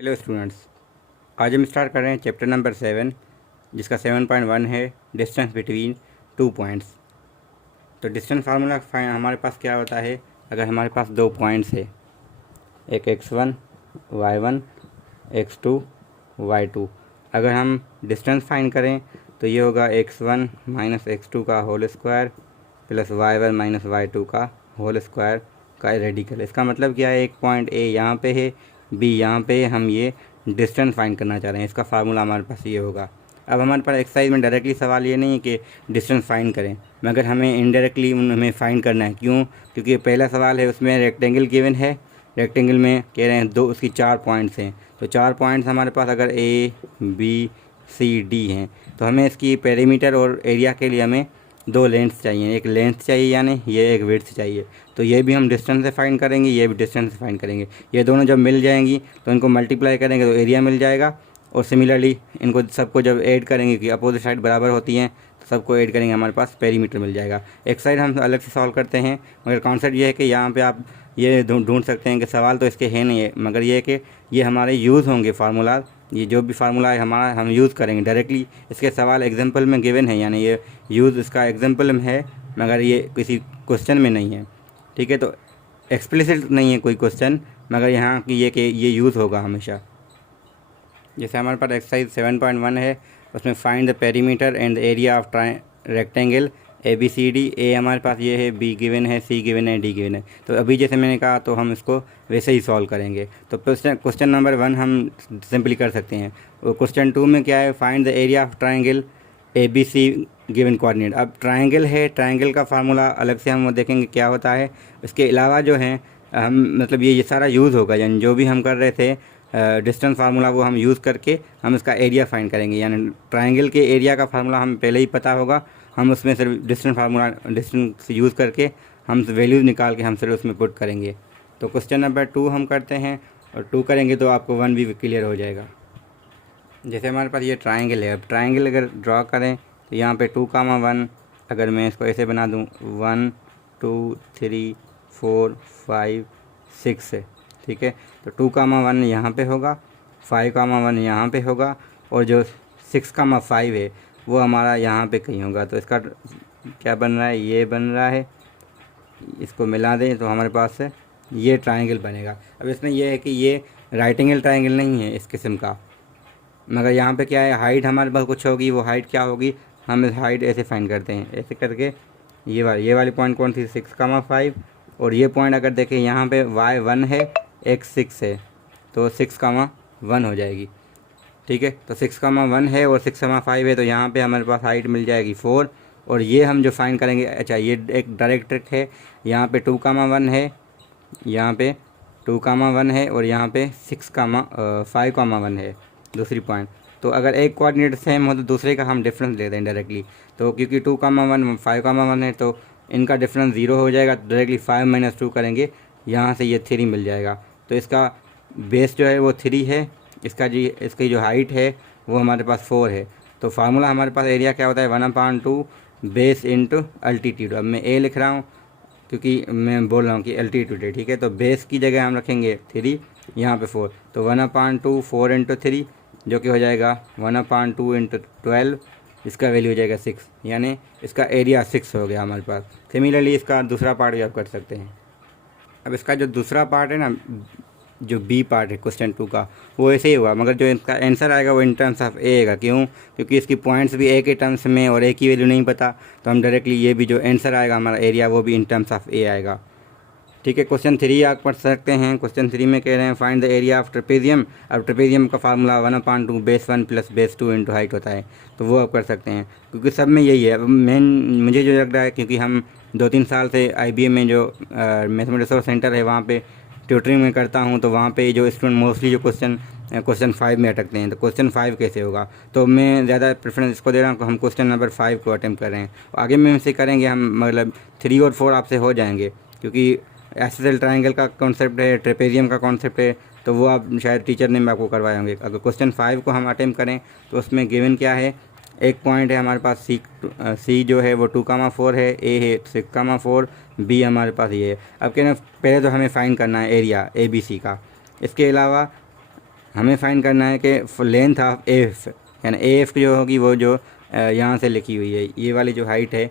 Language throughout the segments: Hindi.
हेलो स्टूडेंट्स, आज हम स्टार्ट कर रहे हैं चैप्टर नंबर 7 जिसका 7.1 है डिस्टेंस बिटवीन 2 पॉइंट्स। तो डिस्टेंस फार्मूला हमारे पास क्या होता है। अगर हमारे पास 2 पॉइंट्स है, एक x1 y1 x2 y2, अगर हम डिस्टेंस फाइंड करें तो ये होगा x1 माइनस x2 का whole square plus y1 minus y2 का होल स्क्वायर का रेडिकल। इसका मतलब क्या है, एक पॉइंट ए यहाँ पे है, बी यहाँ पे है, हम ये डिस्टेंस फाइंड करना चाह रहे हैं। इसका फार्मूला हमारे पास ये होगा। अब हमारे पास एक्सरसाइज में डायरेक्टली सवाल ये नहीं है कि डिस्टेंस फाइंड करें, मगर हमें इनडायरेक्टली हमें फाइंड करना है। क्यों? क्योंकि पहला सवाल है उसमें रेक्टेंगल गिवन है, रेक्टेंगल में कह रहे हैं दो उसकी 4 पॉइंट्स हैं। तो 4 पॉइंट्स हमारे पास अगर ए बी सी डी हैं तो हमें इसकी पेरीमीटर और एरिया के लिए हमें दो लेंथ्स चाहिए, एक लेंथ चाहिए यानी ये एक विड्थ चाहिए। तो ये भी हम डिस्टेंस से फाइंड करेंगे, ये भी डिस्टेंस से फाइंड करेंगे। ये दोनों जब मिल जाएंगी तो इनको मल्टीप्लाई करेंगे तो एरिया मिल जाएगा। और सिमिलरली इनको सबको जब ऐड करेंगे कि अपोजिट साइड बराबर होती हैं तो सबको ऐड करेंगे, हमारे पास पेरीमीटर मिल जाएगा। एक साइड हम अलग से सॉल्व करते हैं, मगर कॉन्सेप्ट ये है कि यहाँ पे आप ये ढूंढ सकते हैं कि सवाल तो इसके है नहीं है, मगर ये है कि ये हमारे यूज़ होंगे फार्मूला। ये जो भी फार्मूला है हमारा हम यूज़ करेंगे डायरेक्टली। इसके सवाल एग्जाम्पल में गिवन है, यानी ये यूज़ इसका एग्जाम्पल में है, मगर ये किसी क्वेश्चन में नहीं है। ठीक है, तो एक्सप्लिसिट नहीं है कोई क्वेश्चन, मगर यहाँ की ये कि ये यूज़ होगा हमेशा। जैसे हमारे पास एक्सरसाइज 7.1 है, उसमें find the perimeter and the area of rectangle A B C D. A हमारे पास ये है, बी गिवन है, सी गिवन है, डी गिवन है। तो अभी जैसे मैंने कहा तो हम इसको वैसे ही सॉल्व करेंगे। तो क्वेश्चन नंबर 1 हम सिंपली कर सकते हैं। और क्वेश्चन 2 में क्या है, find the area of triangle A B C given coordinate. अब ट्राइंगल है, ट्राइंगल का फार्मूला अलग से हम देखेंगे क्या होता है। इसके अलावा जो है हम मतलब ये सारा यूज़ होगा, यानी जो भी हम कर रहे थे डिस्टेंस फार्मूला वो हम यूज़ करके हम इसका एरिया फाइंड करेंगे। यानी ट्राइंगल के एरिया का फार्मूला हमें पहले ही पता होगा, हम उसमें सिर्फ डिस्टेंस यूज़ करके हम वैल्यूज़ निकाल के हम सिर्फ उसमें पुट करेंगे। तो क्वेश्चन नंबर 2 हम करते हैं, और 2 करेंगे तो आपको 1 भी क्लियर हो जाएगा। जैसे हमारे पास ये ट्राइंगल है, अब ट्राइंगल अगर ड्रॉ करें तो यहाँ पे 2, 1, अगर मैं इसको ऐसे बना दूँ 1 2 3 4 5 6 है। ठीक है, तो 2, 1 यहाँ पे होगा, 5, 1 यहाँ पे होगा, और जो 6, 5 है वो हमारा यहाँ पे कहीं होगा। तो इसका क्या बन रहा है, ये बन रहा है। इसको मिला दें तो हमारे पास ये ट्राइंगल बनेगा। अब इसमें यह है कि ये राइट एंगल ट्राइंगल नहीं है इस किस्म का, मगर यहाँ पे क्या है, हाइट हमारे पास कुछ होगी। वो हाइट क्या होगी, हम इस हाइट ऐसे फाइंड करते हैं, ऐसे करके ये वाली पॉइंट कौन सी, 6, 5। और ये पॉइंट अगर देखें यहाँ पे y1 है, x6 है, तो 6, 1 हो जाएगी। ठीक है, तो 6, 1 है और 6, 5 है, तो यहाँ पे हमारे पास हाइट मिल जाएगी 4। और ये हम जो फाइंड करेंगे, अच्छा ये एक डायरेक्ट ट्रिक है, यहाँ पे 2, 1 है, यहाँ पे 2, 1 है, और यहाँ पे 5, 1 है दूसरी पॉइंट। तो अगर एक कोऑर्डिनेट सेम हो तो दूसरे का हम डिफरेंस ले दें डायरेक्टली। तो क्योंकि 2, 1 5, 1 है तो इनका डिफरेंस 0 हो जाएगा, तो डायरेक्टली 5 - 2 करेंगे, यहाँ से ये 3 मिल जाएगा। तो इसका बेस जो है वो 3 है, इसकी जो हाइट है वो हमारे पास 4 है। तो फार्मूला हमारे पास एरिया क्या होता है, 1/2 बेस इंटू अल्टीट्यूड। अब मैं ए लिख रहा हूँ क्योंकि मैं बोल रहा हूँ कि अल्टीट्यूड है। ठीक है, तो बेस की जगह हम रखेंगे 3, यहाँ पे 4, तो 1/2 4 × 3 जो कि हो जाएगा 1/2 × 12, इसका वैल्यू हो जाएगा 6, यानी इसका एरिया 6 हो गया हमारे पास। सिमिलरली इसका दूसरा पार्ट भी आप कर सकते हैं। अब इसका जो दूसरा पार्ट है ना, जो बी पार्ट है क्वेश्चन 2 का, वो ऐसे ही हुआ, मगर जो इसका आंसर आएगा वो इन टर्म्स ऑफ ए आएगा। क्यों? क्योंकि इसकी पॉइंट्स भी ए के टर्म्स में और ए की वैल्यू नहीं पता, तो हम डायरेक्टली ये भी जो आंसर आएगा हमारा एरिया वो भी इन टर्म्स ऑफ ए आएगा। ठीक है, क्वेश्चन 3 आप पढ़ सकते हैं। क्वेश्चन 3 में कह रहे हैं find the area of trapezium. अब ट्रेपेजियम का formula 1/2 base 1 plus base 2 into height होता है, तो वो आप कर सकते हैं, क्योंकि सब में यही है। अब मुझे जो लग रहा है, क्योंकि हम 2-3 साल से IBM में जो मैथमेटिक्स रिसोर्स सेंटर है वहाँ पे ट्यूटरिंग में करता हूँ, तो वहाँ पे जो स्टूडेंट मोस्टली जो क्वेश्चन 5 में अटकते हैं। तो क्वेश्चन 5 कैसे होगा, तो मैं ज़्यादा प्रेफरेंस इसको दे रहा हूँ कि हम क्वेश्चन नंबर 5 को अटैम्प्ट कर रहे हैं। आगे में से करेंगे हम, मतलब 3 और 4 आपसे हो जाएंगे, क्योंकि एसएसएल ट्राइंगल का कॉन्सेप्ट है, ट्रेपेजियम का कॉन्सेप्ट है, तो वो आप शायद टीचर ने आपको करवाए होंगे। अगर क्वेश्चन 5 को हम अटैम्प्ट करें तो उसमें गिवन क्या है, एक पॉइंट है हमारे पास सी जो है वो 2, 4 है, ए है 6, 4, बी हमारे पास ये है। अब कहना पहले तो हमें फाइंड करना है एरिया ABC का। इसके अलावा हमें फाइंड करना है कि लेंथ ऑफ एफ, यानी एफ जो होगी वो जो यहाँ से लिखी हुई है, ये वाली जो हाइट है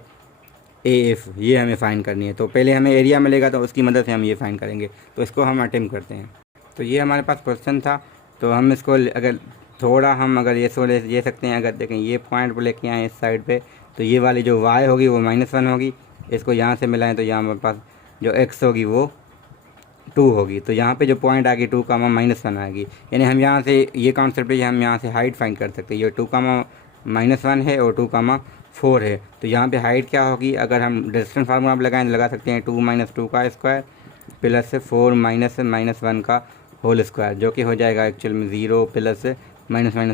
एफ, ये हमें फाइंड करनी है। तो पहले हमें एरिया मिलेगा तो उसकी मदद से हम ये फाइंड करेंगे। तो इसको हम अटेम्प्ट करते हैं। तो ये हमारे पास क्वेश्चन था। तो हम इसको अगर थोड़ा हम अगर ये सोले ले सकते हैं, अगर देखें ये पॉइंट पर लेके आए इस साइड पे, तो ये वाली जो y होगी वो -1 होगी। इसको यहाँ से मिलाएं तो यहाँ हमारे पास जो x होगी वो 2 होगी। तो यहाँ पे जो पॉइंट आएगी 2, -1 आएगी। यानी हम यहाँ से ये कॉन्सेप्ट है, हम यहाँ से हाइट फाइंड कर सकते हैं। ये 2, -1 है और 2, 4 है। तो यहाँ पे हाइट क्या होगी, अगर हम डिस्टेंस फार्मूला लगाएं तो लगा सकते हैं 2 - 2 का स्क्वायर प्लस 4 - -1 का होल स्क्वायर, जो कि हो जाएगा एक्चुअल में 0 प्लस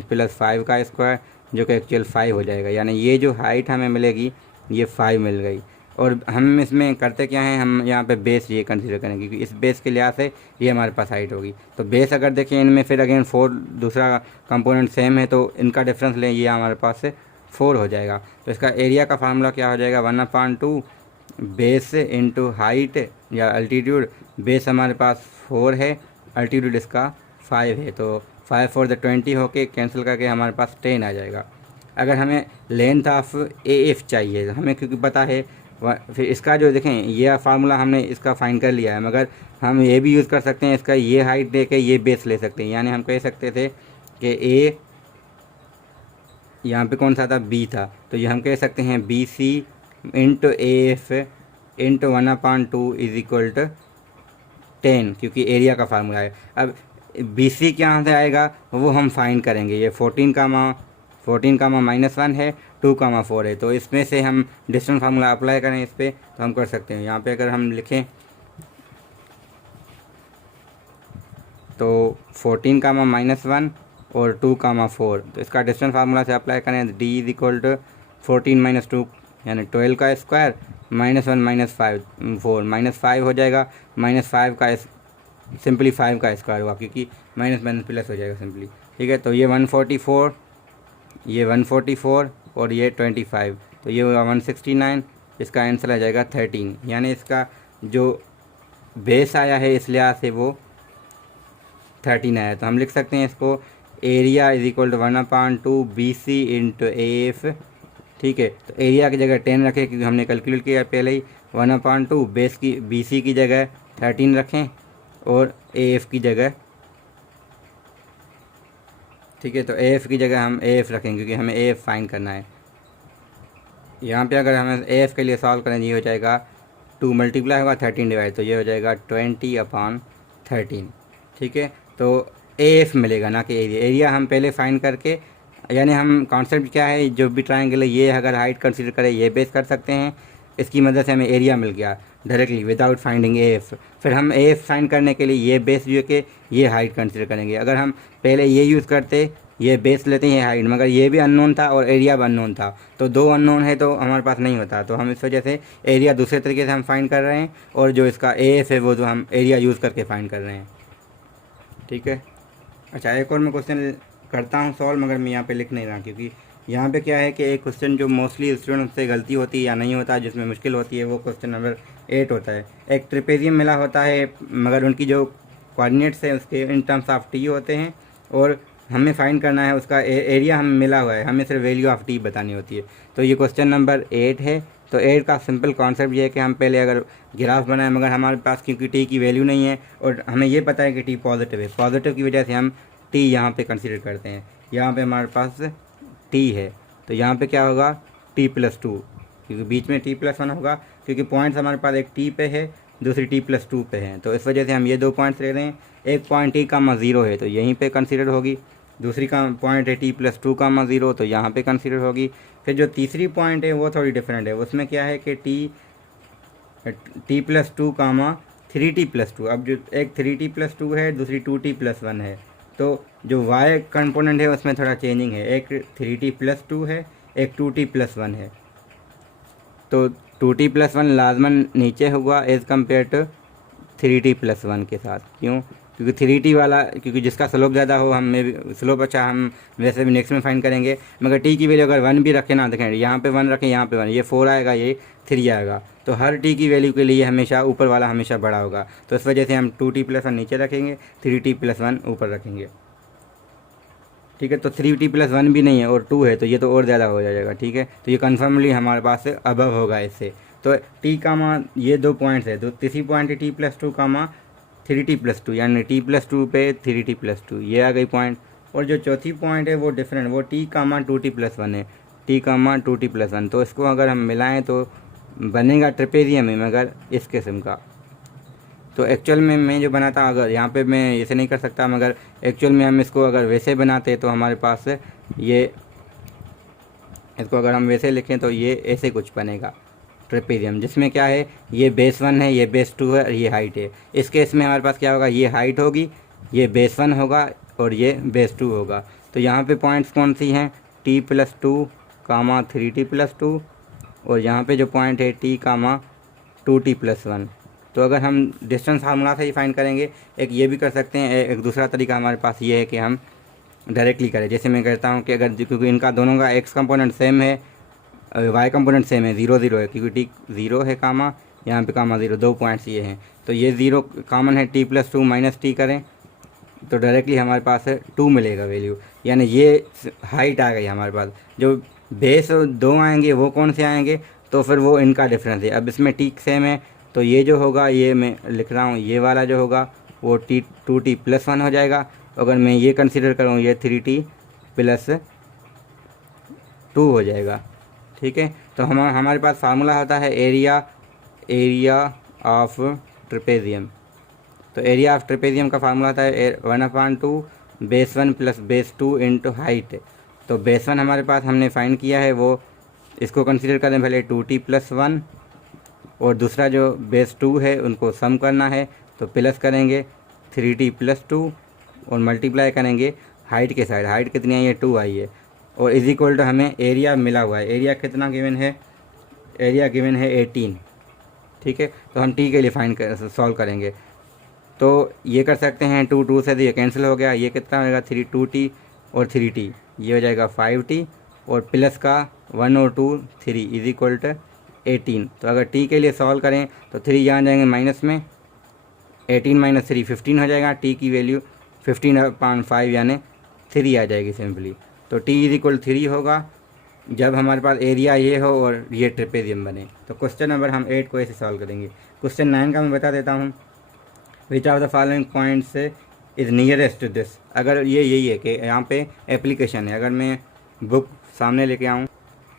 प्लस 5 का स्क्वायर, जो कि एक्चुअल 5 हो जाएगा। यानी ये जो हाइट हमें मिलेगी ये 5 मिल गई। और हम इसमें करते क्या हैं, हम यहाँ पे बेस ये कंसीडर करेंगे क्योंकि इस बेस के लिहाज से ये हमारे पास हाइट होगी। तो बेस अगर देखें इनमें, फिर अगेन 4 दूसरा कंपोनेंट सेम है तो इनका डिफरेंस लें, ये हमारे पास से 4 हो जाएगा। तो इसका एरिया का फार्मूला क्या हो जाएगा, 1/2 बेस इंटू हाइट या अल्टीट्यूड। बेस हमारे पास 4 है, अल्टीट्यूड इसका 5 है। तो 5 4 द 20 होके कैंसिल करके हमारे पास 10 आ जाएगा। अगर हमें लेंथ ऑफ एफ चाहिए, हमें क्योंकि पता है, फिर इसका जो देखें ये फार्मूला हमने इसका फाइंड कर लिया है, मगर हम ये भी यूज़ कर सकते हैं, इसका ये हाइट दे के ये बेस ले सकते हैं। यानी हम कह सकते थे कि ए यहाँ पे कौन सा था, बी था, तो ये हम कह सकते हैं B C into A F into 1/2 is equal to 10, क्योंकि एरिया का फार्मूला है। अब बी सी क्या से आएगा वो हम फाइंड करेंगे। ये 14, -1 है, 2, 4 है। तो इसमें से हम डिस्टेंस फार्मूला अप्लाई करें इस पर तो हम कर सकते हैं। यहाँ पे अगर हम लिखें तो 14, -1 और 2, 4, तो इसका डिस्टेंस फार्मूला से अप्लाई करें तो डी इज इक्वल टू 14 - 2 यानी 12 का स्क्वायर -1 -5 4 -5 हो जाएगा। -5 का सिंपली 5 का स्क्वायर हुआ क्योंकि माइनस प्लस हो जाएगा सिंपली। ठीक है, तो ये 144, ये 144 और ये 25, तो ये हुआ 169। इसका आंसर आ जाएगा 13। यानी इसका जो बेस आया है इस लिहाज से वो 13 आया। तो हम लिख सकते हैं इसको area is equal to 1/2 B C into F. ठीक है, तो एरिया की जगह 10 रखें क्योंकि हमने कैलकुलेट किया पहले ही। 1/2 बेस की बी सी की जगह 13 रखें और ए एफ की जगह, ठीक है, तो ए एफ की जगह हम ए एफ रखेंगे क्योंकि हमें ए एफ फाइंड करना है। यहाँ पे अगर हमें ए एफ के लिए सॉल्व करें ये हो जाएगा 2 मल्टीप्लाई होगा 13 डिवाइड, तो ये हो जाएगा 20/13। ठीक है, तो ए एफ मिलेगा ना कि एरिया। एरिया हम पहले फाइंड करके, यानी हम कॉन्सेप्ट क्या है, जो भी ट्रायंगल है ये अगर हाइट कंसीडर करें ये बेस कर सकते हैं, इसकी मदद से हमें एरिया मिल गया directly without finding A F. फिर हम ए एफ फाइंड करने के लिए ये बेस जो कि ये हाइट कंसीडर करेंगे। अगर हम पहले ये यूज़ करते, ये बेस लेते हैं हाइट, मगर ये भी अननोन था और एरिया भी अननोन था, तो 2 अननोन है तो हमारे पास नहीं होता। तो हम इस वजह से एरिया दूसरे तरीके से हम फाइंड कर रहे हैं और जो इसका ए एफ है वो जो हम एरिया यूज़ करके फाइंड कर रहे हैं। ठीक है, अच्छा एक और मैं क्वेश्चन करता हूँ सॉल्व, मगर मैं यहाँ पे लिख नहीं रहा क्योंकि यहाँ पे क्या है कि एक क्वेश्चन जो मोस्टली स्टूडेंट से गलती होती है या नहीं होता, जिसमें मुश्किल होती है, वो क्वेश्चन नंबर 8 होता है। एक ट्रिपेजियम मिला होता है मगर उनकी जो कोऑर्डिनेट्स है उसके इन टर्म्स ऑफ टी होते हैं और हमें फाइंड करना है उसका एरिया हमें मिला हुआ है, हमें सिर्फ वैल्यू ऑफ टी बतानी होती है। तो ये क्वेश्चन नंबर 8 है। तो 8 का सिंपल कॉन्सेप्ट ये है कि हम पहले अगर ग्राफ बनाएं, मगर हमारे पास क्योंकि टी की वैल्यू नहीं है और हमें ये पता है कि टी पॉजिटिव है, पॉजिटिव की वजह से हम टी यहाँ पे कंसीडर करते हैं। यहाँ पे हमारे पास टी है तो यहाँ पे क्या होगा t+2, क्योंकि बीच में t+1 होगा क्योंकि पॉइंट्स हमारे पास एक t पे है दूसरी t+2 पे है। तो इस वजह से हम ये 2 पॉइंट्स ले रहे हैं। एक पॉइंट t, 0 है तो यहीं पे कंसीडर होगी, दूसरी का पॉइंट है t+2, 0 तो यहाँ पे कंसीडर होगी। फिर जो तीसरी पॉइंट है वो थोड़ी डिफरेंट है, उसमें क्या है कि t+2, 3t+2। अब जो एक 3t+2 है दूसरी 2t+1 है, तो जो y कंपोनेंट है उसमें थोड़ा चेंजिंग है, एक 3t+2 है एक 2t+1 है। तो 2t+1 लाजमन नीचे होगा एज़ कम्पेयर टू 3t+1 के साथ। क्यों? क्योंकि 3t वाला, क्योंकि जिसका स्लोप ज़्यादा हो, हम में भी स्लोप अच्छा हम वैसे भी नेक्स्ट में फाइंड करेंगे। मगर t की वैल्यू अगर 1 भी रखें ना, देखें यहाँ पे 1 रखें, यहाँ पे 1, ये 4 आएगा, ये 3 आएगा, तो हर t की वैल्यू के लिए हमेशा ऊपर वाला हमेशा बड़ा होगा। तो इस वजह से हम 2t+1 नीचे रखेंगे, 3t+1 ऊपर रखेंगे। ठीक है। तो 3t+1 भी नहीं है और 2 है, तो ये तो और ज़्यादा हो जाएगा, ठीक है। तो ये कन्फर्मली हमारे पास अबव होगा इससे। तो t कामा ये 2 पॉइंट्स है, तो तीसरी पॉइंट है t+2 कामा 3t+2, यानी t+2 पे 3t+2, ये आ गई पॉइंट। और जो चौथी पॉइंट है वो डिफरेंट, वो t कामा 2t+1 है, t कामा 2t+1। तो इसको अगर हम मिलाएं तो बनेगा ट्रेपेजियम मगर इस किस्म का। तो एक्चुअल में मैं जो बनाता, अगर यहाँ पे मैं ऐसे नहीं कर सकता, मगर एक्चुअल में हम इसको अगर वैसे बनाते तो हमारे पास ये, इसको अगर हम वैसे लिखें तो ये ऐसे कुछ बनेगा ट्रेपेजियम, जिसमें क्या है, ये बेस 1 है, ये बेस 2 है और ये हाइट है। इस केस में हमारे पास क्या होगा, ये हाइट होगी, ये बेस 1 होगा और ये बेस 2 होगा। तो यहाँ पे पॉइंट्स कौन सी हैं, t+2 कामा 3t+2, और यहाँ पे जो पॉइंट है t कामा 2t+1। तो अगर हम डिस्टेंस फार्मूला से ही फाइंड करेंगे, एक ये भी कर सकते हैं, एक दूसरा तरीका हमारे पास ये है कि हम डायरेक्टली करें। जैसे मैं कहता हूँ कि अगर, क्योंकि इनका दोनों का x कंपोनेंट सेम है, y कंपोनेंट सेम है, 0 0 है, क्योंकि t 0 है कामा, यहाँ पे कामा 0, 2 पॉइंट्स ये हैं। तो ये 0 कॉमन है, t+2 माइनस t करें तो डायरेक्टली हमारे पास 2 मिलेगा वैल्यू, यानी ये हाइट आ गई हमारे पास। जो बेस 2 आएंगे वो कौन से आएंगे, तो फिर वो इनका डिफरेंस है। अब इसमें t सेम है, तो ये जो होगा, ये मैं लिख रहा हूँ, ये वाला जो होगा वो 2t+1 हो जाएगा। अगर मैं ये कंसिडर करूँ, ये 3t+2 हो जाएगा, ठीक है। तो हमारे पास फार्मूला होता है एरिया ऑफ ट्रेपेजियम। तो एरिया ऑफ ट्रेपेजियम का फार्मूला होता है 1/2 base 1 plus base 2 into height. तो बेस 1 हमारे पास हमने फाइंड किया है, वो इसको कंसिडर करें पहले 2t+1, और दूसरा जो बेस 2 है उनको सम करना है, तो प्लस करेंगे 3t+2 और मल्टीप्लाई करेंगे हाइट के साइड। हाइट कितनी आई है, 2 आई है, और इज इक्वल टू हमें एरिया मिला हुआ है। एरिया कितना गिवन है, एरिया गिवन है 18, ठीक है। तो हम टी के लिए सॉल्व करेंगे, तो ये कर सकते हैं 2 2 से, तो ये कैंसिल हो गया, ये कितना होगा 2t और 3t, ये हो जाएगा 5t, और प्लस का 1 और 2 3 इज इक्वल टू 18। तो अगर t के लिए सॉल्व करें तो 3 यहाँ जाएंगे माइनस में, 18 माइनस 3 15 हो जाएगा, t की वैल्यू 15/5 यानी 3 आ जाएगी सिंपली। तो t इज इक्वल 3 होगा जब हमारे पास एरिया ये हो और ये ट्रेपेजियम बने। तो क्वेश्चन नंबर हम 8 को ऐसे सॉल्व करेंगे। क्वेश्चन 9 का मैं बता देता हूँ, which of the following points is nearest to this. अगर ये यही है कि यहाँ पे एप्लीकेशन है, अगर मैं बुक सामने लेके आऊँ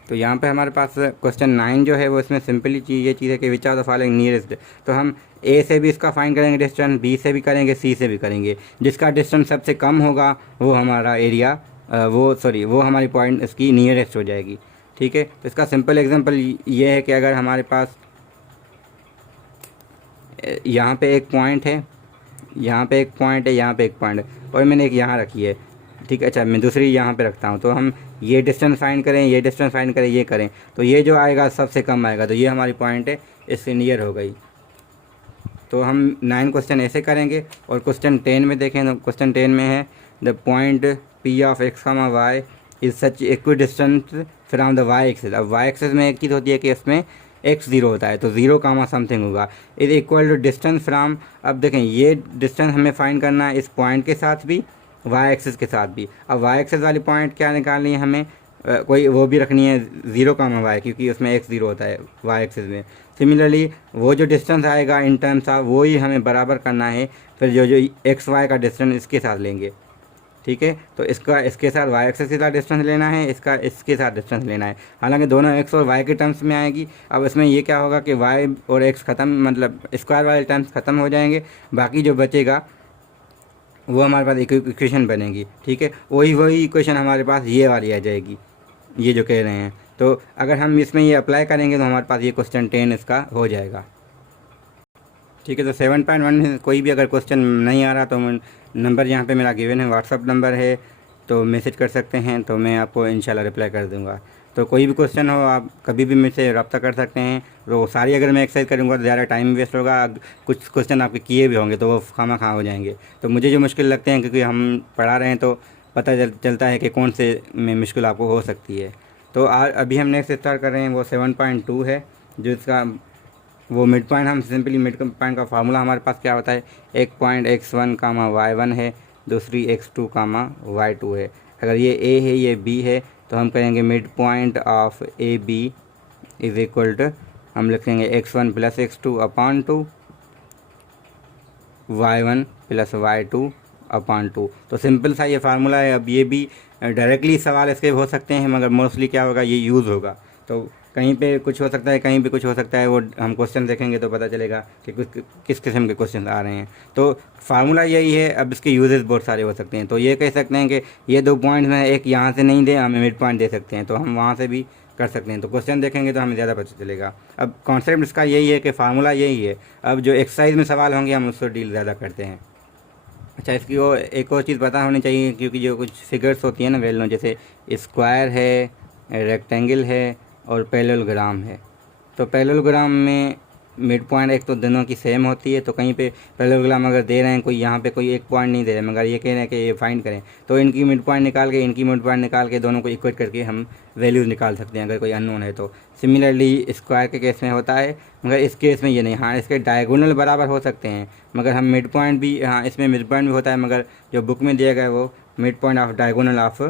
तो यहाँ पे हमारे पास क्वेश्चन 9 जो है वो इसमें सिंपली ये चीज़ है कि विच ऑफ द फॉलोइंग नियरेस्ट। तो हम ए से भी इसका फाइंड करेंगे डिस्टेंस, बी से भी करेंगे, सी से भी करेंगे। जिसका डिस्टेंस सबसे कम होगा वो हमारा एरिया वो हमारी पॉइंट इसकी नियरेस्ट हो जाएगी, ठीक है। तो इसका सिंपल एग्जांपल ये है कि अगर हमारे पास यहाँ पे एक पॉइंट है, यहाँ पे एक पॉइंट है, यहाँ पे एक पॉइंट है, और मैंने एक यहाँ रखी है, ठीक है। अच्छा, मैं दूसरी यहाँ पे रखता हूँ, तो हम ये डिस्टेंस फाइंड करें, ये डिस्टेंस फाइंड करें, ये करें, तो ये जो आएगा सबसे कम आएगा, तो ये हमारी पॉइंट है, इससे नियर हो गई। तो हम 9 क्वेश्चन ऐसे करेंगे। और क्वेश्चन 10 में देखें तो क्वेश्चन 10 में है the point P of x, y is such equi distance from the y axis. अब y एक्सिस में एक चीज़ होती है कि इसमें x 0 होता है, तो 0 कामा समथिंग होगा, is equal to distance from. अब देखें ये डिस्टेंस हमें फाइंड करना है इस पॉइंट के साथ भी, y एक्सिस के साथ भी। अब y एक्सिस वाली पॉइंट क्या निकालनी है हमें, कोई वो भी रखनी है 0 कामा y, क्योंकि उसमें x 0 होता है y एक्सिस में। सिमिलरली वो जो डिस्टेंस आएगा इन टर्म्स ऑफ वो ही हमें बराबर करना है, फिर जो एक्स वाई का डिस्टेंस इसके साथ लेंगे, ठीक है। तो इसके साथ वाई एक्सिस के साथ डिस्टेंस लेना है, इसका इसके साथ डिस्टेंस लेना है। हालांकि दोनों एक्स और वाई के टर्म्स में आएगी। अब इसमें ये क्या होगा कि वाई और एक्स ख़त्म, मतलब स्क्वायर वाले टर्म्स ख़त्म हो जाएंगे, बाकी जो बचेगा वो हमारे पास एक इक्वेशन बनेगी, ठीक है। वही इक्वेशन हमारे पास ये वाली आ जाएगी, ये जो कह रहे हैं। तो अगर हम इसमें ये अप्लाई करेंगे तो हमारे पास ये क्वेश्चन 10 इसका हो जाएगा, ठीक है। तो 7.1 कोई भी अगर क्वेश्चन नहीं आ रहा तो नंबर यहाँ पे मेरा गिवन है, व्हाट्सअप नंबर है, तो मैसेज कर सकते हैं, तो मैं आपको इंशाल्लाह रिप्लाई कर दूँगा। तो कोई भी क्वेश्चन हो आप कभी भी मुझसे रब्ता कर सकते हैं। तो सारी अगर मैं एक्सरसाइज करूँगा तो ज़्यादा टाइम वेस्ट होगा, कुछ क्वेश्चन आपके किए भी होंगे तो वो खामा हो जाएंगे। तो मुझे जो मुश्किल लगते हैं, क्योंकि हम पढ़ा रहे हैं तो पता चलता है कि कौन से में मुश्किल आपको हो सकती है। तो अभी हम नेक्स्ट स्टार्ट कर रहे हैं, वो 7.2 है, जो इसका वो मिड पॉइंट, हम सिंपली मिड पॉइंट का फार्मूला हमारे पास क्या होता है, एक पॉइंट x1 कामा y1 है, दूसरी x2 कामा y2 है। अगर ये ए है ये बी है तो हम कहेंगे mid point of A B is equal to, हम लिखेंगे x1 plus x2 upon 2 y1 plus y2 upon 2। तो सिंपल सा ये फार्मूला है। अब ये भी डायरेक्टली सवाल इसके हो सकते हैं, मगर मोस्टली क्या होगा ये यूज़ होगा। तो कहीं पे कुछ हो सकता है, कहीं पे कुछ हो सकता है, वो हम क्वेश्चन देखेंगे तो पता चलेगा कि किस किस्म के क्वेश्चन आ रहे हैं। तो फार्मूला यही है। अब इसके यूजेस बहुत सारे हो सकते हैं। तो ये कह सकते हैं कि ये 2 पॉइंट्स में एक यहाँ से नहीं दे, हमें मिड पॉइंट दे सकते हैं, तो हम वहाँ से भी कर सकते हैं। तो क्वेश्चन देखेंगे तो हमें ज़्यादा पता चलेगा। अब कॉन्सेप्ट इसका यही है कि फार्मूला यही है। अब जो एक्सरसाइज में सवाल होंगे हम उससे डील ज़्यादा करते हैं। अच्छा, इसकी वो एक और चीज़ पता होनी चाहिए, क्योंकि जो कुछ फिगर्स होती है ना वैल्यू, जैसे स्क्वायर है, रेक्टेंगल है और पैरेललोग्राम है। तो पैरेललोग्राम में मिड पॉइंट एक तो दोनों की सेम होती है। तो कहीं पे पैरेललोग्राम अगर दे रहे हैं, कोई यहाँ पे कोई एक पॉइंट नहीं दे रहे, मगर ये कह रहे हैं कि ये फाइंड करें, तो इनकी मिड पॉइंट निकाल के इनकी मिड पॉइंट निकाल के दोनों को इक्वेट करके हम वैल्यूज़ निकाल सकते हैं, अगर कोई अननोन है तो। सिमिलरली स्क्वायर के केस में होता है, मगर इस केस में ये नहीं। हाँ, इसके डायगोनल बराबर हो सकते हैं, मगर हम मिड पॉइंट भी, हाँ इसमें मिड पॉइंट भी होता है, मगर जो बुक में दिया गया है वो mid point of diagonal of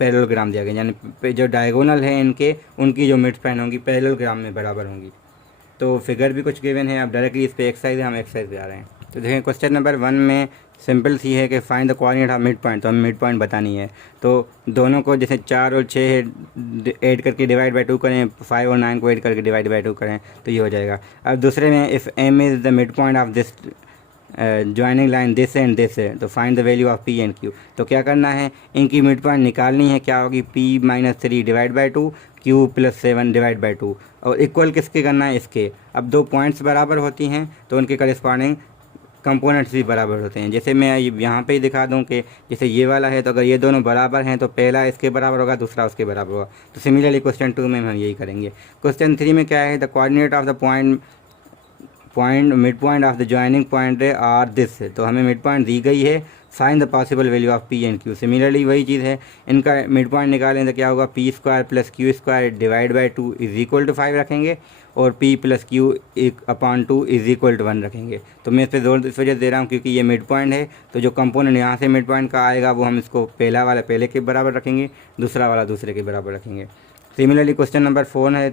parallelogram दिया गया, यानी जो डायगोनल है इनके, उनकी जो मिड पॉइंट होंगी पैरेललोग्राम में बराबर होंगी। तो फिगर भी कुछ गिवन है। अब डायरेक्टली इस पे एक्सरसाइज है, हम एक्सरसाइज पे आ रहे हैं। तो देखिए क्वेश्चन नंबर 1 में सिंपल सी है कि find the coordinate of mid point. तो हमें मिड पॉइंट बतानी है। तो दोनों को जैसे 4 और 6 ऐड करके डिवाइड बाई 2 करें, 5 और 9 को ऐड करके डिवाइड बाई 2 करें तो ये हो जाएगा। अब दूसरे में if M is the mid point of this joining line this and this है, तो find the value of P and Q. तो क्या करना है, इनकी मिड पॉइंट निकालनी है। क्या होगी, P minus 3 divide by 2, Q plus 7 divide by 2। और इक्वल किसके करना है, इसके। अब 2 पॉइंट्स बराबर होती हैं तो उनके करस्पॉन्डिंग कंपोनेंट्स भी बराबर होते हैं। जैसे मैं यहाँ पे ही दिखा दूँ कि जैसे ये वाला है, तो अगर ये दोनों बराबर हैं तो पहला इसके बराबर होगा, दूसरा उसके बराबर होगा। तो सिमिलरली क्वेश्चन 2 में हम यही करेंगे। क्वेश्चन 3 में क्या है, the coordinate of the point mid point of the joining point are this है। तो हमें मिड पॉइंट दी गई है, find the possible value of P and Q. Similarly वही चीज़ है, इनका मिड पॉइंट निकालें तो क्या होगा, P square plus Q square divide by 2 is equal to 5 रखेंगे, और P plus Q upon 2 is equal to 1 रखेंगे। तो मैं इस पर जोर इस वजह से दे रहा हूँ क्योंकि ये मिड पॉइंट है। तो जो कंपोनेंट यहाँ से मिड पॉइंट का आएगा वो हम इसको पहला वाला पहले के बराबर रखेंगे, दूसरा वाला दूसरे के बराबर रखेंगे। सिमिलरली क्वेश्चन नंबर 4 है,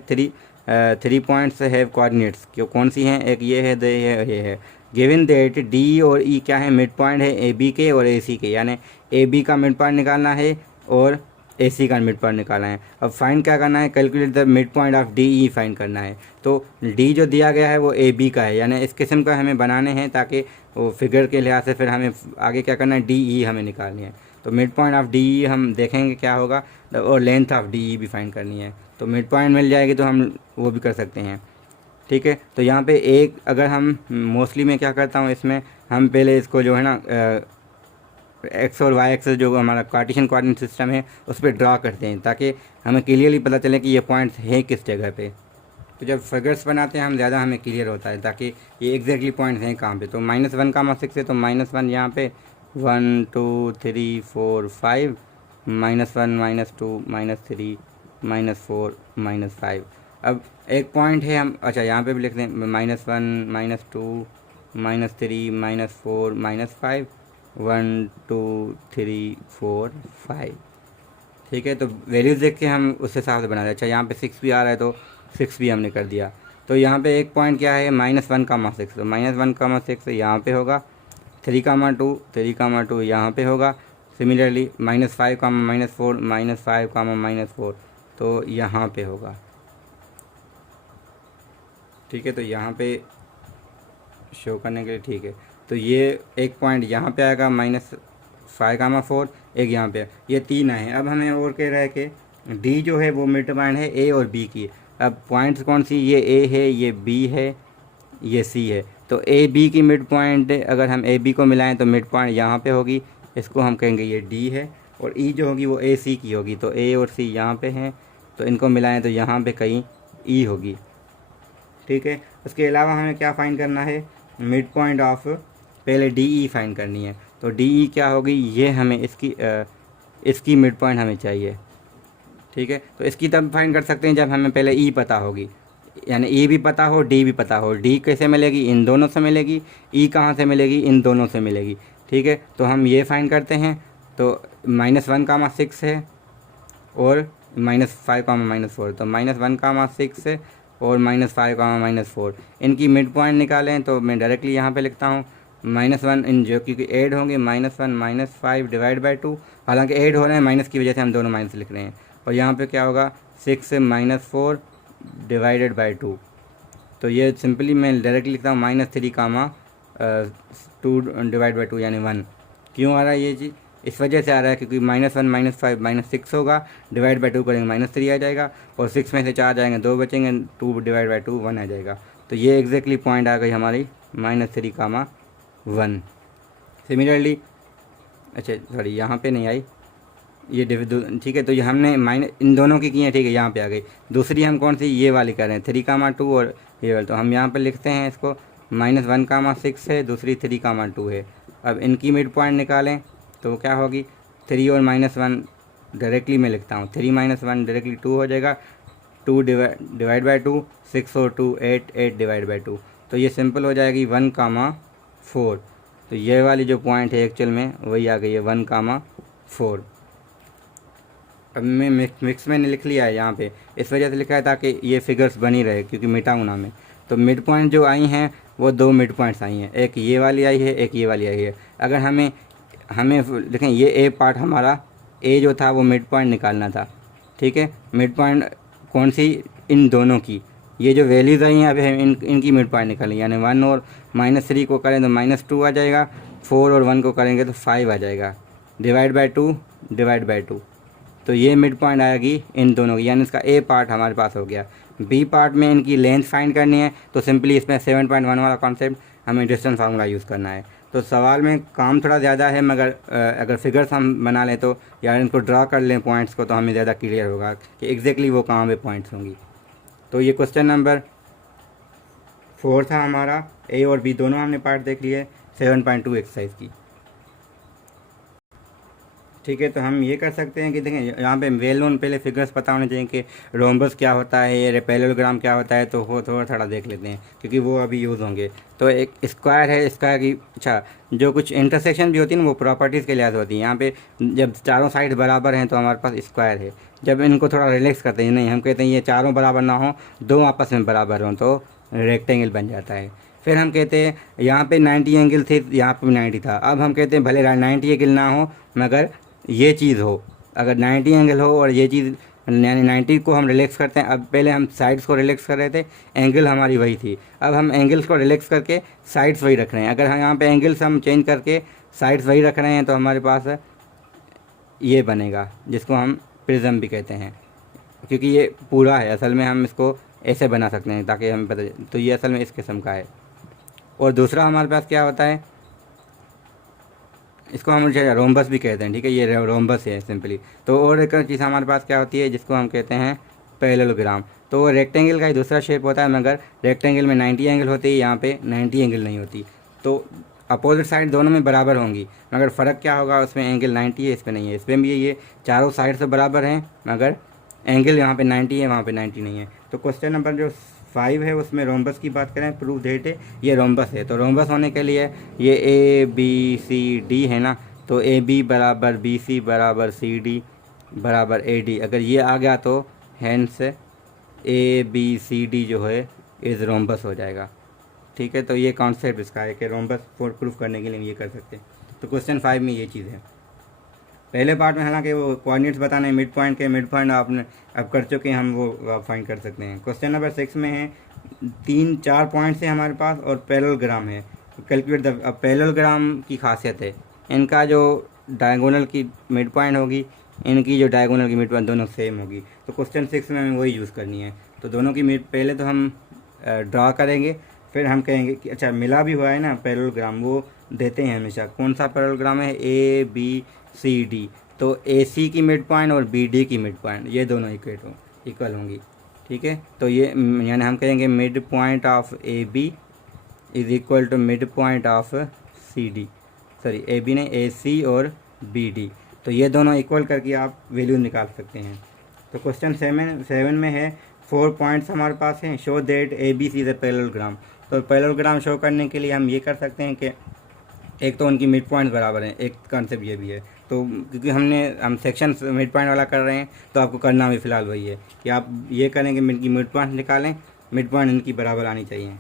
3 पॉइंट्स हैव कोऑर्डिनेट्स। क्यों, कौन सी हैं, एक ये है, दो ये है। गिवन दैट डी और ई क्या है, मिड पॉइंट है ए बी के और ए सी के, यानी ए बी का मिड पॉइंट निकालना है और ए सी का मिड पॉइंट निकालना है। अब फाइंड क्या करना है, calculate the mid point of D E find करना है। तो डी जो दिया गया है वो ए बी का है, यानी इस किस्म का हमें बनाने हैं ताकि वो फिगर के लिहाज से फिर हमें आगे क्या करना है, डी ई हमें निकालनी है। तो mid point of D E हम देखेंगे क्या होगा, और लेंथ ऑफ डी ई भी फाइंड करनी है। तो मिड पॉइंट मिल जाएगी तो हम वो भी कर सकते हैं। ठीक है, तो यहाँ पे एक अगर हम मोस्टली मैं क्या करता हूँ, इसमें हम पहले इसको जो है ना एक्स और वाई एक्सेस जो हमारा कार्टेशियन कोऑर्डिनेट सिस्टम है उस पर ड्रा करते हैं, ताकि हमें क्लियरली पता चले कि ये पॉइंट्स हैं किस जगह पे। तो जब फिगर्स बनाते हैं हम ज़्यादा हमें क्लियर होता है, ताकि ये एग्जैक्टली पॉइंट्स हैं कहाँ पे। तो -1, 6 है, तो -1 यहाँ पे 1 2 3 4 5, -1 -2 -3 -4 -5। अब एक पॉइंट है, हम अच्छा यहाँ पे भी लिख दें -1 -2 -3 -4 -5 1 2 3 4 5। ठीक है, तो वैल्यूज़ देख के हम उस हिसाब से बना रहे। अच्छा, यहाँ पे 6 भी आ रहा है तो 6 भी हमने कर दिया। तो यहाँ पे एक पॉइंट क्या है, -1, 6। तो -1, 6 यहाँ पे होगा, 3, 2 यहाँ पे होगा। सिमिलरली -5, -4 -5, -4 तो यहाँ पे होगा। ठीक है, तो यहाँ पे शो करने के लिए ठीक है। तो ये एक पॉइंट यहाँ पे आएगा -5, 4, एक यहाँ पे, ये 3 आए हैं। अब हमें और कह रहा है कि डी जो है वो मिड पॉइंट है ए और बी की। अब पॉइंट्स कौन सी, ये ए है, ये बी है, ये सी है। तो ए बी की मिड पॉइंट अगर हम ए बी को मिलाएं तो मिड पॉइंट यहाँ पे होगी, इसको हम कहेंगे ये डी है। और ई जो होगी वो ए सी की होगी। तो ए और सी यहाँ पे हैं, तो इनको मिलाएं तो यहाँ पे कहीं ई होगी। ठीक है, उसके अलावा हमें क्या फ़ाइंड करना है, मिड पॉइंट ऑफ, पहले डी ई फाइंड करनी है। तो डी ई क्या होगी, ये हमें इसकी मिड पॉइंट हमें चाहिए। ठीक है, तो इसकी तब फाइंड कर सकते हैं जब हमें पहले ई पता होगी, यानी ई भी पता हो, डी भी पता हो। डी कैसे मिलेगी, इन दोनों से मिलेगी। ई कहाँ से मिलेगी, इन दोनों से मिलेगी। ठीक है, तो हम ये फाइंड करते हैं। तो -1, है और -5, -4, तो -1, है और -5, -4 इनकी मिड पॉइंट निकालें तो मैं डायरेक्टली यहाँ पे लिखता हूँ -1 इन जो क्योंकि ऐड होंगे -1 -5 डिवाइड बाई 2, हालांकि ऐड हो रहे हैं माइनस की वजह से हम दोनों माइनस लिख रहे हैं, और यहाँ पे क्या होगा 6 -4 डिवाइडेड बाई 2। तो ये सिंपली मैं डायरेक्टली लिखता हूँ -3, 2 डिवाइड बाई 2 यानी 1। क्यों आ रहा है ये चीज़? इस वजह से आ रहा है क्योंकि -1 -5 -6 होगा, डिवाइड बाई 2 करेंगे -3 आ जाएगा, और 6 में से 4 जाएंगे 2 बचेंगे, 2 डिवाइड बाई 2 1 आ जाएगा। तो ये एग्जैक्टली पॉइंट आ गई हमारी -3, 1। सिमिलरली अच्छा सॉरी यहाँ पे नहीं आई ये ठीक है, तो ये हमने इन दोनों की है, ठीक है, यहाँ पे आ गई। दूसरी हम कौन सी ये वाली कर रहे हैं 3, 2 और ये वाली, तो हम यहाँ पे लिखते हैं इसको -1, 6 है, दूसरी 3, 2 है। अब इनकी मिड पॉइंट निकालें तो क्या होगी 3 और -1 डायरेक्टली मैं लिखता हूँ 3 -1 डायरेक्टली 2 हो जाएगा, 2 डिवाइड बाई 2, 6 और 2 8, 8 डिवाइड बाई 2, तो ये सिंपल हो जाएगी 1, 4। तो ये वाली जो पॉइंट है एक्चुअल में वही आ गई है 1, 4। अब मैं मिक्स में लिख लिया है यहाँ पे, इस वजह से लिखा है ताकि ये फिगर्स बनी रहे क्योंकि मिटाऊँ ना मैं। तो मिड पॉइंट जो आई हैं वो 2 मिड पॉइंट्स आई हैं, एक ये वाली आई है, एक ये वाली आई है। अगर हमें देखें ये ए पार्ट हमारा ए जो था वो मिड पॉइंट निकालना था, ठीक है। मिड पॉइंट कौन सी? इन दोनों की, ये जो वैल्यूज़ आई हैं अभी इनकी मिड पॉइंट निकालें, यानी 1 और -3 को करें तो -2 आ जाएगा, 4 और 1 को करेंगे तो 5 आ जाएगा, डिवाइड बाई 2 डिवाइड बाई 2। तो ये मिड पॉइंट आएगी इन दोनों की, यानी इसका ए पार्ट हमारे पास हो गया। बी पार्ट में इनकी लेंथ फाइंड करनी है, तो सिंपली इसमें 7.1 वाला कॉन्सेप्ट हमें डिस्टेंस फार्मूला यूज़ करना है। तो सवाल में काम थोड़ा ज़्यादा है, मगर अगर फिगर्स हम बना लें तो या इनको ड्रा कर लें पॉइंट्स को, तो हमें ज़्यादा क्लियर होगा कि एग्जैक्टली वो कहाँ पे पॉइंट्स होंगी। तो ये क्वेश्चन नंबर 4 था हमारा, ए और बी दोनों हमने पार्ट देख लिए 7.2 एक्सरसाइज की, ठीक है। तो हम ये कर सकते हैं कि देखें यहाँ पे वेल नोन पहले फिगर्स पता होने चाहिए कि रोम्बस क्या होता है, ये पैरेललोग्राम क्या होता है, तो वो थोड़ा देख लेते हैं क्योंकि वो अभी यूज़ होंगे। तो एक स्क्वायर है, स्क्वायर की अच्छा जो कुछ इंटरसेक्शन भी होती है ना वो प्रॉपर्टीज़ के लिहाज होती है। यहाँ पे जब चारों साइड बराबर हैं तो हमारे पास स्क्वायर है, जब इनको थोड़ा रिलैक्स करते हैं, नहीं हम कहते हैं ये चारों बराबर ना हो, 2 आपस में बराबर हों तो रेक्टेंगल बन जाता है। फिर हम कहते हैं यहाँ पे 90 एंगल थे, यहाँ पे 90 था, अब हम कहते हैं भले 90 एंगल ना हो मगर ये चीज़ हो, अगर 90 एंगल हो और ये चीज़ यानी 90 को हम रिलैक्स करते हैं। अब पहले हम साइड्स को रिलैक्स कर रहे थे, एंगल हमारी वही थी, अब हम एंगल्स को रिलैक्स करके साइड्स वही रख रहे हैं। अगर हम यहाँ पे एंगल्स हम चेंज करके साइड्स वही रख रहे हैं तो हमारे पास ये बनेगा जिसको हम प्रिज्म भी कहते हैं, क्योंकि ये पूरा है। असल में हम इसको ऐसे बना सकते हैं ताकि हमें पता चले, तो ये असल में इस किस्म का है। और दूसरा हमारे पास क्या होता है, इसको हम रोम्बस भी कहते हैं, ठीक है, ये रोम्बस है सिंपली। तो और एक चीज़ हमारे पास क्या होती है जिसको हम कहते हैं पैरेललोग्राम। तो रेक्टेंगल का ही दूसरा शेप होता है, मगर रेक्टेंगल में 90 एंगल होती है, यहाँ पे 90 एंगल नहीं होती। तो अपोजिट साइड दोनों में बराबर होंगी, मगर फ़र्क क्या होगा, उसमें एंगल 90 है, इस पर नहीं है। इस पर भी ये चारों साइड से बराबर हैं मगर एंगल यहाँ पे 90 है, वहाँ पे 90 नहीं है। तो क्वेश्चन नंबर जो 5 है उसमें रोम्बस की बात करें, प्रूफ दैट ये रोम्बस है। तो रोम्बस होने के लिए ये ABCD है ना, तो AB बराबर BC बराबर CD बराबर AD, अगर ये आ गया तो हैंस ABCD जो है इस रोम्बस हो जाएगा, ठीक है। तो ये कॉन्सेप्ट इसका है कि रोम्बस प्रूफ करने के लिए ये कर सकते हैं। तो क्वेश्चन 5 में ये चीज़ है। पहले पार्ट में हालांकि वो कोऑर्डिनेट्स बताने मिड पॉइंट के, मिड पॉइंट आपने अब कर चुके हैं, हम वो आप फाइंड कर सकते हैं। क्वेश्चन नंबर 6 में है 3-4 पॉइंट्स हैं हमारे पास और पैरेललोग्राम है। कैलकुलेट द, अब पैरेललोग्राम की खासियत है इनका जो डायगोनल की मिड पॉइंट होगी, इनकी जो डायगोनल की मिड पॉइंट दोनों सेम होगी। तो क्वेश्चन 6 में हमें वही यूज़ करनी है। तो दोनों की मिड पहले तो हम ड्रा करेंगे, फिर हम कहेंगे कि अच्छा मिला भी हुआ है ना पैरेललोग्राम, वो देते हैं हमेशा। कौन सा पैरेललोग्राम है, ABCD, तो AC की मिड पॉइंट और BD की मिड पॉइंट ये दोनों इक्वल होंगी, ठीक है। तो ये यानी हम कहेंगे mid point of AB is equal to mid point of CD, sorry AB नहीं AC और BD, तो ये दोनों इक्वल करके आप वैल्यू निकाल सकते हैं। तो क्वेश्चन 7 में है 4 पॉइंट्स हमारे पास हैं, show that ABC is a parallelogram. तो पैरेललोग्राम शो करने के लिए हम ये कर सकते हैं कि एक तो उनकी मिड पॉइंट्स बराबर हैं, एक कॉन्सेप्ट ये भी है। तो क्योंकि हम सेक्शन मिड पॉइंट वाला कर रहे हैं, तो आपको करना भी फ़िलहाल वही है कि आप ये करें कि इनकी मिड पॉइंट निकालें, मिड पॉइंट इनकी बराबर आनी चाहिए।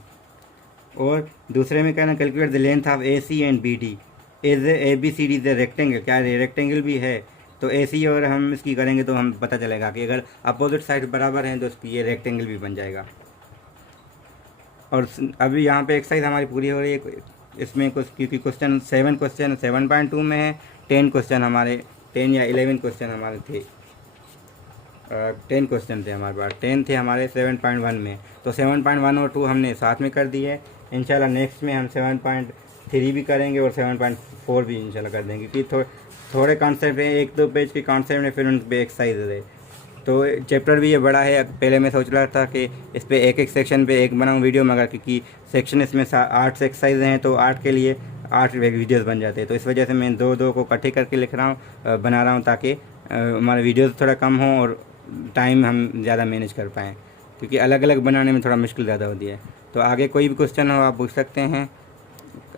और दूसरे में कहना calculate the length of A C and B D is A B C D is rectangle, क्या रेक्टेंगल भी है, तो ए सी और हम इसकी करेंगे तो हम पता चलेगा कि अगर अपोजिट साइड बराबर हैं तो इसकी ये रेक्टेंगल भी बन जाएगा। और अभी यहाँ पे एक्सरसाइज हमारी पूरी हो रही है, इसमें कुछ क्योंकि क्वेश्चन 7.2 में है, 10 क्वेश्चन हमारे 10 या 11 क्वेश्चन हमारे थे, 10 क्वेश्चन थे हमारे पास, 10 थे हमारे 7.1 में, तो 7.1 और 2 हमने साथ में कर दिए। इंशाल्लाह नेक्स्ट में हम 7.3 भी करेंगे और 7.4 भी इंशाल्लाह कर देंगे, क्योंकि थोड़े कॉन्सेप्ट हैं, 1-2 पेज के कॉन्सेप्ट हैं, फिर उन पर एक्सरसाइज है। तो चैप्टर भी ये बड़ा है। पहले मैं सोच रहा था कि इस पर एक सेक्शन पे एक बनाऊँ वीडियो, मगर क्योंकि सेक्शन इसमें 8 एक्सरसाइज हैं तो 8 के लिए 8 वीडियोस बन जाते हैं, तो इस वजह से मैं 2-2 को इकट्ठे करके लिख रहा हूँ, बना रहा हूँ, ताकि हमारे वीडियोस थोड़ा कम हो और टाइम हम ज़्यादा मैनेज कर पाएँ, क्योंकि अलग अलग बनाने में थोड़ा मुश्किल ज़्यादा होती है। तो आगे कोई भी क्वेश्चन हो आप पूछ सकते हैं।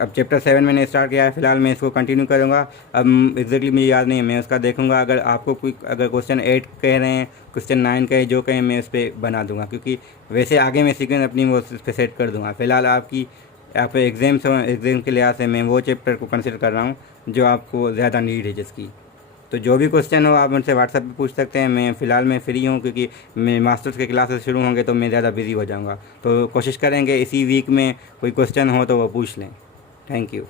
अब चैप्टर 7 मैंने स्टार्ट किया है, फ़िलहाल मैं इसको कंटिन्यू करूँगा। अब एग्जैक्टली मुझे याद नहीं है, मैं उसका देखूँगा। अगर आपको कोई अगर क्वेश्चन 8 कह रहे हैं, क्वेश्चन 9 कहे, जो कहें मैं उस पर बना दूँगा, क्योंकि वैसे आगे मैं सीक्वेंस अपनी वो उस पर सेट कर दूँगा। फ़िलहाल आप एग्ज़ाम के लिहाज से मैं वो चैप्टर को कंसिडर कर रहा हूँ जो आपको ज़्यादा नीड है जिसकी। तो जो भी क्वेश्चन हो आप मुझसे व्हाट्सएप पे पूछ सकते हैं। मैं फ़िलहाल मैं फ्री हूँ, क्योंकि मैं मास्टर्स के क्लासेस शुरू होंगे तो मैं ज़्यादा बिजी हो जाऊँगा। तो कोशिश करेंगे इसी वीक में कोई क्वेश्चन हो तो वो पूछ लें। Thank you.